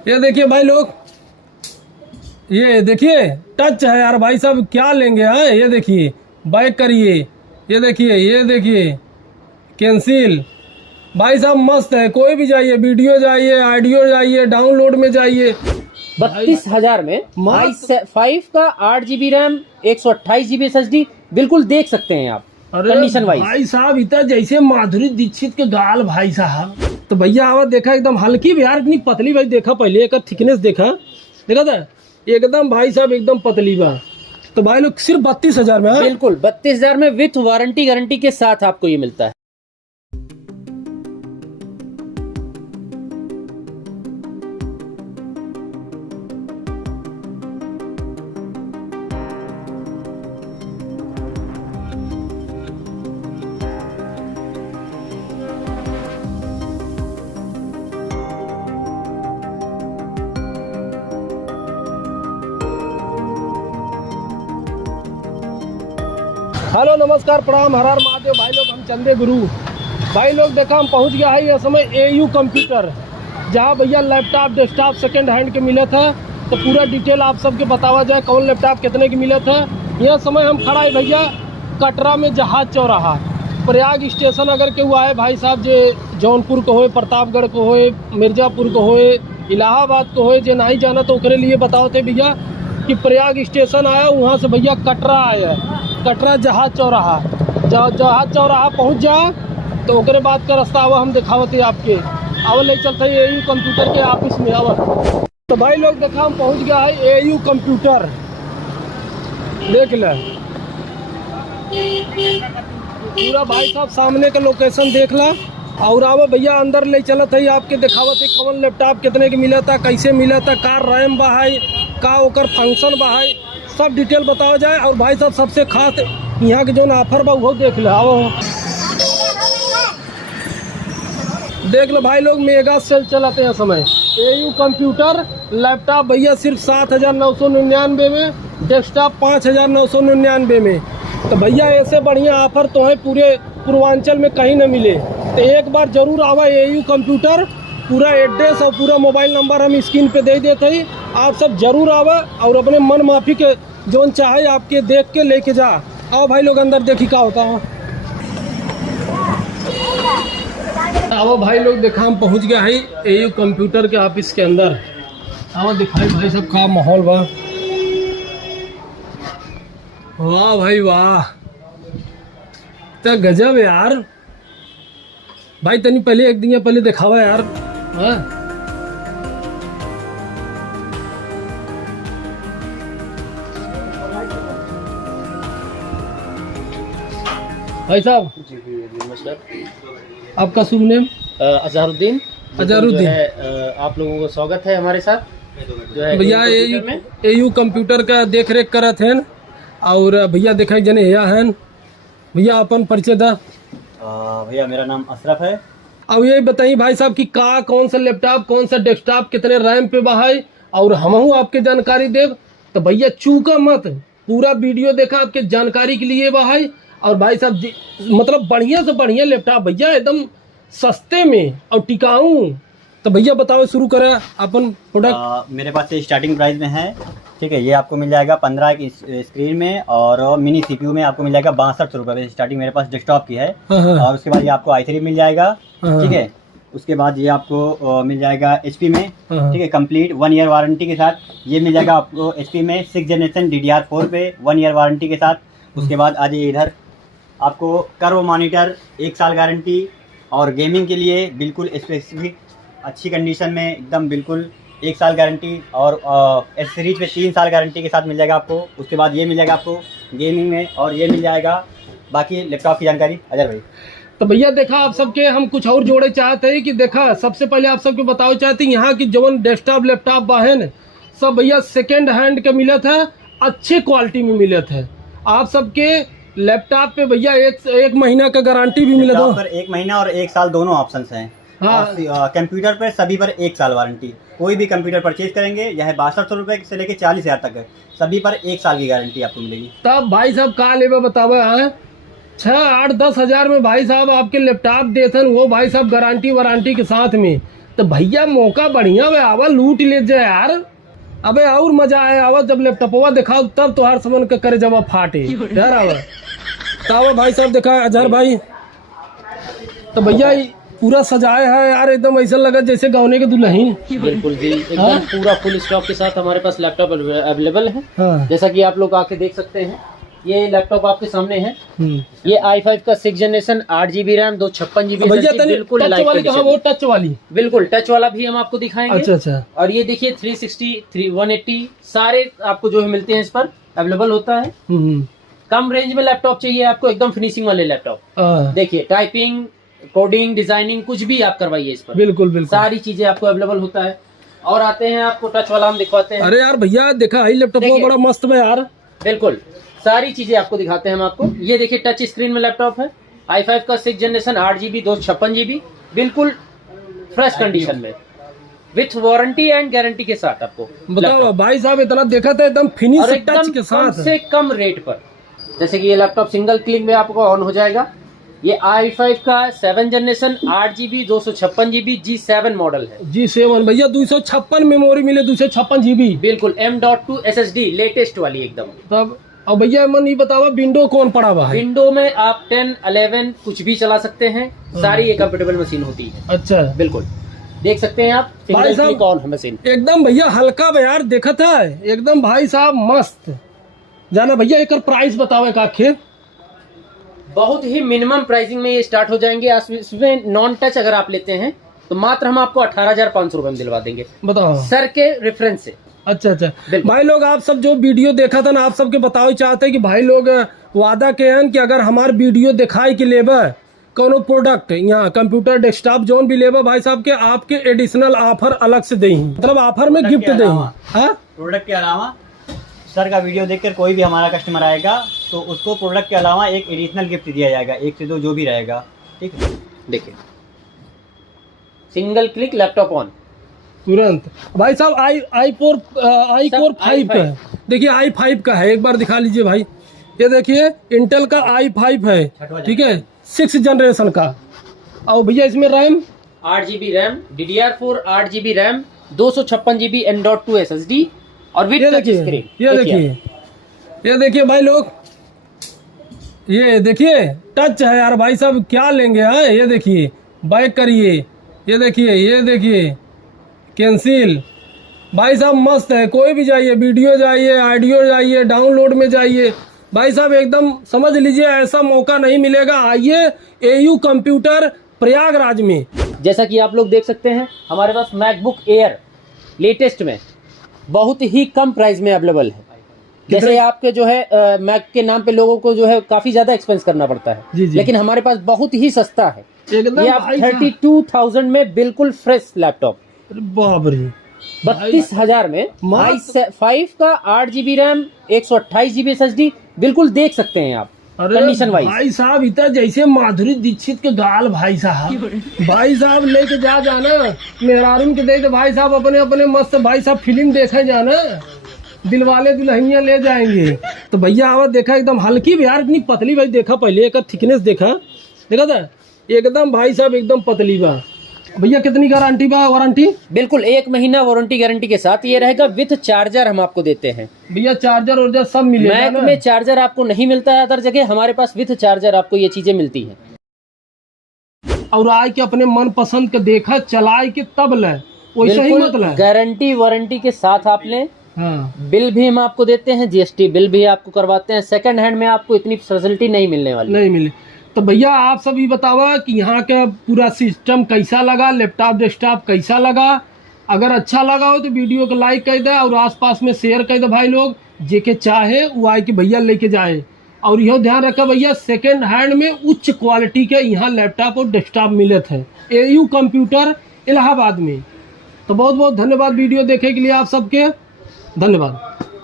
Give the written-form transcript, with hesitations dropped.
ये देखिए भाई लोग, ये देखिए टच है यार भाई साहब, क्या लेंगे। हाँ ये देखिए, बैक करिए, ये देखिए कैंसिल। भाई साहब मस्त है, कोई भी जाइए, वीडियो जाइए, ऑडियो जाइए, डाउनलोड में जाइए। 32,000 में i5 का 8 GB रैम 128 GB SSD बिल्कुल देख सकते हैं आप। कंडीशन वाइज भाई साहब इतना जैसे माधुरी दीक्षित के गाल भाई साहब। तो भैया आवाज देखा एकदम हल्की भी यार, इतनी पतली भाई देखा, पहले एक थिकनेस देखा था एकदम भाई साहब एकदम पतली बा। तो भाई लोग सिर्फ 32,000 में। बिल्कुल 32,000 में विथ वारंटी गारंटी के साथ आपको ये मिलता है। हेलो नमस्कार प्रणाम हर हर महादेव भाई लोग, हम चंदे गुरु। भाई लोग देखा हम पहुंच गया है यह समय AU कंप्यूटर, जहां भैया लैपटॉप डेस्कटॉप सेकंड हैंड के मिले था। तो पूरा डिटेल आप सबके बतावा जाए, कौन लैपटॉप कितने के मिले था। यह समय हम खड़ा है भैया कटरा में, जहाज चौराहा प्रयाग स्टेशन। अगर केहू आए भाई साहब जे जौनपुर को होए, प्रतापगढ़ को होए, मिर्ज़ापुर को होए, इलाहाबाद को होए, जे नहीं जाना तो ओकरे लिए बताओ थे भैया कि प्रयाग स्टेशन आया, वहाँ से भैया कटरा आया, कटरा जहाज चौराहा। जहाज चौराहा पहुँच जा तो ओकरे बाद का रास्ता आवा हम दिखावते आपके। आवल ले चलते AU कंप्यूटर के ऑफिस में आवल। तो भाई लोग देखा हम पहुँच गया है AU कंप्यूटर, देख ले पूरा भाई साहब सामने का लोकेशन देख ला। और आवो भैया अंदर ले चलत है आपके दिखावत है कौन लैपटॉप कितने के मिला था, कैसे मिला था, का रैम बा है, का ओकर फंक्शन बा है, सब डिटेल बताओ जाए। और भाई साहब सबसे खास यहाँ के जो ऑफर बा वो देख लो। आओ देख लो भाई लोग, मेगा सेल चलाते हैं समय। AU कंप्यूटर लैपटॉप भैया सिर्फ 7,999 में, डेस्कटॉप 5,999 में। तो भैया ऐसे बढ़िया ऑफर तो है पूरे पूर्वांचल में कहीं न मिले। तो एक बार जरूर आवा AU कंप्यूटर। पूरा एड्रेस और पूरा मोबाइल नंबर हम स्क्रीन पे दे देते हैं, आप सब जरूर आवा और अपने मन माफी के जोन चाहे आपके देख के लेके जा। आओ भाई लोग अंदर देखी क्या होता है। आओ भाई लोग देखा हम पहुंच गया है AU कंप्यूटर के ऑफिस के अंदर। आओ दिखाई भाई सब का माहौल बा। वाह भाई वाह, तो गजब है यार भाई। तनी पहले एक दिन पहले दिखावा यार। हाँ भाई साहब जी नमस्कार। आपका शुभ नेम? अजहरुद्दीन। अजहरुद्दीन आप लोगों को स्वागत है हमारे साथ जो है भैया AU कंप्यूटर का देख रेख करत हैं। और भैया देखा जने यह हैं भैया अपन परिचय दा। भैया मेरा नाम अशरफ है। अब ये बताइए भाई साहब कि का कौन सा लैपटॉप कौन सा डेस्कटॉप कितने रैम पे बहाई और हमहू आपके जानकारी देव। तो भैया चूका मत, पूरा वीडियो देखा आपके जानकारी के लिए बहाई। और भाई साहब मतलब बढ़िया से बढ़िया लैपटॉप भैया एकदम सस्ते में और टिकाऊ। तो भैया बताओ शुरू करें अपन प्रोडक्ट। मेरे पास ये स्टार्टिंग प्राइस में है, ठीक है। ये आपको मिल जाएगा 15 की स्क्रीन में और मिनी CPU में आपको मिल जाएगा 62 रुपये स्टार्टिंग मेरे पास डेस्कटॉप की है। और उसके बाद ये आपको i3 मिल जाएगा, ठीक है। उसके बाद ये आपको मिल जाएगा HP में, ठीक है, कंप्लीट 1 ईयर वारंटी के साथ। ये मिल जाएगा आपको HP में 6th जनरेशन DDR4 पे 1 ईयर वारंटी के साथ। उसके बाद आ जाइए इधर, आपको कर्व मॉनिटर 1 साल गारंटी और गेमिंग के लिए बिल्कुल स्पेसिफिक अच्छी कंडीशन में एकदम बिल्कुल 1 साल गारंटी और एस सीरीज पे 3 साल गारंटी के साथ मिल जाएगा आपको। उसके बाद ये मिल जाएगा आपको गेमिंग में और ये मिल जाएगा बाकी लैपटॉप की जानकारी। अजय भाई तो भैया देखा आप सबके हम कुछ और जोड़े चाहते हैं कि देखा सबसे पहले आप सबको बताओ चाहते हैं यहाँ की जवन डेस्कटॉप लैपटॉप बाहन सब भैया सेकेंड हैंड के मिले थे, अच्छे क्वालिटी में मिले थे। आप सबके लैपटॉप पे भैया एक महीना का गारंटी भी मिला था। 1 महीना और 1 साल दोनों ऑप्शन हैं। हाँ। कंप्यूटर पर सभी पर 1 साल वारंटी। कोई भी कंप्यूटर परचेज करेंगे यह 6200 रुपये से लेके 40,000 तक है, सभी पर 1 साल की गारंटी आपको मिलेगी। तब भाई साहब कहा लेवे बतावे हैं 6, 8, 10 हज़ार में भाई साहब आपके लैपटॉप देते हैं वो भाई साहब गारंटी वारंटी के साथ में। तो भैया मौका बढ़िया वे आवा लूट ले जाए यार। अबे और मजा आए आवा जब लैपटॉपवा दिखाओ तब तो हर समन के करे जब फाटे यार आवा। तो आवा भाई साहब दिखा अजहर भाई। तो भैया पूरा सजाए है यार, एकदम ऐसा लगा जैसे गौने के दुल्हन। बिल्कुल जी, एकदम पूरा फुल स्टॉक के साथ हमारे पास लैपटॉप अवेलेबल है। हाँ। जैसा कि आप लोग आके देख सकते हैं, ये लैपटॉप आपके सामने है। ये i5 का 6 जनरेशन 8 GB रैम 256 GB भैया बिल्कुल टच वाली कहाँ, वो टच वाली बिल्कुल टच वाला भी हम आपको दिखाएंगे। अच्छा अच्छा। और ये देखिए 360 180 सारे आपको जो है मिलते हैं, इस पर अवेलेबल होता है। कम रेंज में लैपटॉप चाहिए आपको, एकदम फिनिशिंग वाले लैपटॉप। देखिए टाइपिंग, कोडिंग, डिजाइनिंग कुछ भी आप करवाइए इस पर, बिल्कुल बिल्कुल सारी चीजें आपको अवेलेबल होता है। और आते हैं आपको टच वाला हम दिखवाते हैं। अरे यार भैया देखा है लैपटॉप बड़ा मस्त है यार। बिल्कुल सारी चीजें आपको दिखाते हैं हम आपको। ये देखिए टच स्क्रीन में लैपटॉप है, i5 का 6 जनरेशन 8 GB 256 GB बिल्कुल फ्रेश कंडीशन में, विथ वारंटी एंड गारंटी के साथ आपको। बताओ भाई साहब, इतना देखा था एकदम फिनिश और टच के साथ, कम से कम रेट पर। जैसे कि ये लैपटॉप सिंगल क्लिक में आपको ऑन हो जाएगा। ये i5 का 7 generation 8 GB 256 GB G7 model है। G7 भैया 256 मेमोरी मिले, 256 GB बिल्कुल M.2 SSD लेटेस्ट वाली एकदम। तब और भैया मन ये बतावा विंडो कौन पड़ा हुआ है? विंडो में आप 10, 11 कुछ भी चला सकते हैं, सारी ये कंफर्टेबल मशीन होती है। अच्छा बिल्कुल देख सकते हैं आप, भाई साहब कौन है मशीन एकदम भैया हल्का यार देखा था एकदम भाई साहब मस्त। जाना भैया एक प्राइस बतावे का आखिर। बहुत ही मिनिमम प्राइसिंग में ये स्टार्ट हो जाएंगे। इसमें नॉन टच अगर आप लेते हैं तो मात्र हम आपको 18,500 रुपए में दिलवा देंगे, बताओ सर के रेफरेंस से। अच्छा अच्छा भाई लोग, आप सब जो वीडियो देखा था ना, आप सबके बताओ चाहते हैं कि भाई लोग वादा के हैं कि अगर हमारे वीडियो दिखाई के लेबा कोनो प्रोडक्ट यहाँ कंप्यूटर डेस्कटॉप जोन भी लेबा भाई साहब के आपके एडिशनल ऑफर अलग से दें, मतलब ऑफर में गिफ्ट दें। प्रोडक्ट के अलावा सर का वीडियो देखकर कोई भी हमारा कस्टमर आएगा तो उसको प्रोडक्ट के अलावा एक एडिशनल गिफ्ट दिया जाएगा, 1 से 2 जो भी रहेगा। ठीक है, देखिए सिंगल क्लिक लैपटॉप ऑन तुरंत। भाई साहब आई कोर 5 का है, देखिए i5 का है, एक बार दिखा लीजिए भाई। ये देखिए इंटेल का i5 है, ठीक है 6 जनरेशन का। और भैया इसमें RAM 8 GB RAM, DDR4 8 GB RAM 256 GB M.2 SSD और विद टच स्क्रीन। ये देखिए भाई लोग, ये देखिए टच है यार भाई साहब, क्या लेंगे हाँ। ये देखिए बैक करिए, ये देखिए कैंसिल भाई साहब मस्त है। कोई भी जाइए, वीडियो जाइए, ऑडियो जाइए, डाउनलोड में जाइए भाई साहब, एकदम समझ लीजिए ऐसा मौका नहीं मिलेगा। आइए AU कंप्यूटर प्रयागराज में। जैसा कि आप लोग देख सकते हैं हमारे पास मैकबुक एयर लेटेस्ट में बहुत ही कम प्राइस में अवेलेबल है। जैसे आपके जो है मैक के नाम पे लोगों को जो है काफी ज्यादा एक्सपेंस करना पड़ता है, जी। लेकिन हमारे पास बहुत ही सस्ता है। एकदम ये आप 32,000 में बिल्कुल फ्रेश लैपटॉप, बाप रे 32,000 में i5 का 8 GB रैम 128 GB SSD बिल्कुल देख सकते हैं आप कंडीशन वाइज। भाई साहब इतना जैसे माधुरी दीक्षित के गाल भाई साहब लेके जाना मेहरारून के दे भाई साहब, अपने मस्त भाई साहब फिल्म देखे जाना, दिलवाले दुल्हनिया ले जाएंगे। तो भैया आवाज देखा एकदम हल्की भी यार, इतनी पतली भाई देखा, पहले एक थिकनेस देखा था एकदम भाई साहब एकदम पतली बा। भैया कितनी गारंटी बा? वारंटी बिल्कुल 1 महीना वारंटी गारंटी के साथ ये रहेगा, विथ चार्जर हम आपको देते हैं। भैया चार्जर सब मिलेगा मैक ना? में चार्जर आपको नहीं मिलता है अदर जगह, हमारे पास विथ चार्जर आपको ये चीजें मिलती हैं। और आए के अपने मन पसंद के देखा, चलाए के तब ले, वैसे ही मतलब गारंटी वारंटी के साथ आप लें। हाँ। बिल भी हम आपको देते हैं, GST बिल भी आपको करवाते हैं। सेकंड हैंड में आपको इतनी फैसिलिटी नहीं मिलने वाली, नहीं मिले। तो भैया आप सब ये बतावा कि यहाँ का पूरा सिस्टम कैसा लगा, लैपटॉप डेस्कटॉप कैसा लगा। अगर अच्छा लगा हो तो वीडियो को लाइक कर दे और आसपास में शेयर कर दे भाई लोग, जेके चाहे वो आए कि भैया लेके जाए। और यह ध्यान रखा भैया सेकेंड हैंड में उच्च क्वालिटी के यहाँ लैपटॉप और डेस्कटॉप मिले थे AU कंप्यूटर इलाहाबाद में। तो बहुत बहुत धन्यवाद वीडियो देखे के लिए आप सबके, धन्यवाद।